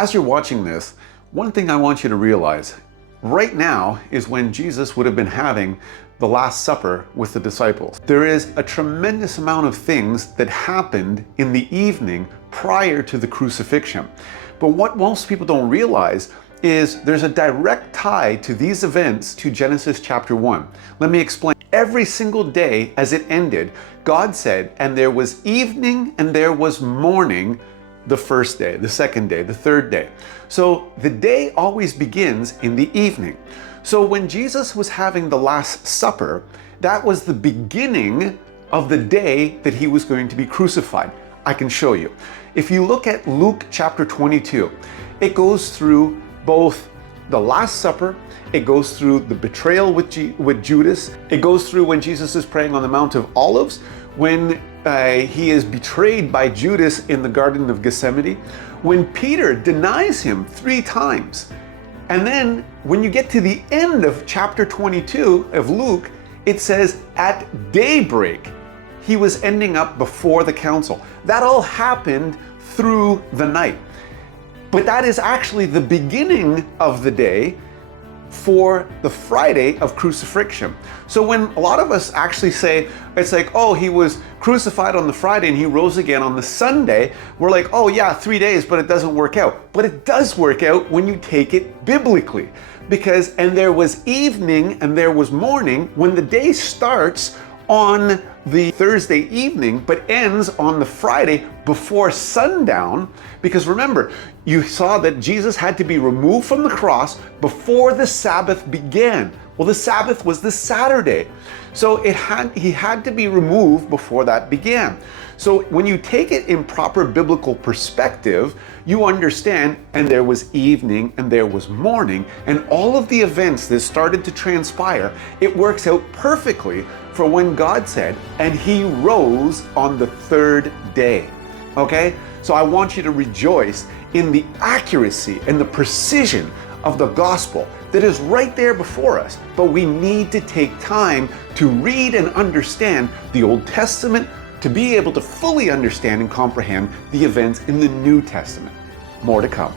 as you're watching this, one thing I want you to realize, right now is when Jesus would have been having the Last Supper with the disciples. There is a tremendous amount of things that happened in the evening prior to the crucifixion. But what most people don't realize is there's a direct tie to these events to Genesis chapter 1. Let me explain. Every single day as it ended, God said, and there was evening and there was morning the first day, the second day, the third day. So the day always begins in the evening. So when Jesus was having the Last Supper, that was the beginning of the day that he was going to be crucified. I can show you. If you look at Luke chapter 22, it goes through both the Last Supper, it goes through the betrayal with Judas, it goes through when Jesus is praying on the Mount of Olives, when he is betrayed by Judas in the Garden of Gethsemane, when Peter denies him 3 times. And then when you get to the end of chapter 22 of Luke, it says at daybreak, he was ending up before the council. That all happened through the night. But that is actually the beginning of the day for the Friday of crucifixion. So when a lot of us actually say, it's like, oh, he was crucified on the Friday and he rose again on the Sunday, we're like, oh yeah, 3 days, but it doesn't work out. But it does work out when you take it biblically. Because, and there was evening and there was morning, when the day starts on the Thursday evening, but ends on the Friday before sundown. Because remember, you saw that Jesus had to be removed from the cross before the Sabbath began. Well, the Sabbath was the Saturday. So he had to be removed before that began. So when you take it in proper biblical perspective, you understand, and there was evening and there was morning, and all of the events that started to transpire, it works out perfectly for when God said, and he rose on the 3rd day. Okay? So I want you to rejoice in the accuracy and the precision of the gospel that is right there before us. But we need to take time to read and understand the Old Testament to be able to fully understand and comprehend the events in the New Testament. More to come.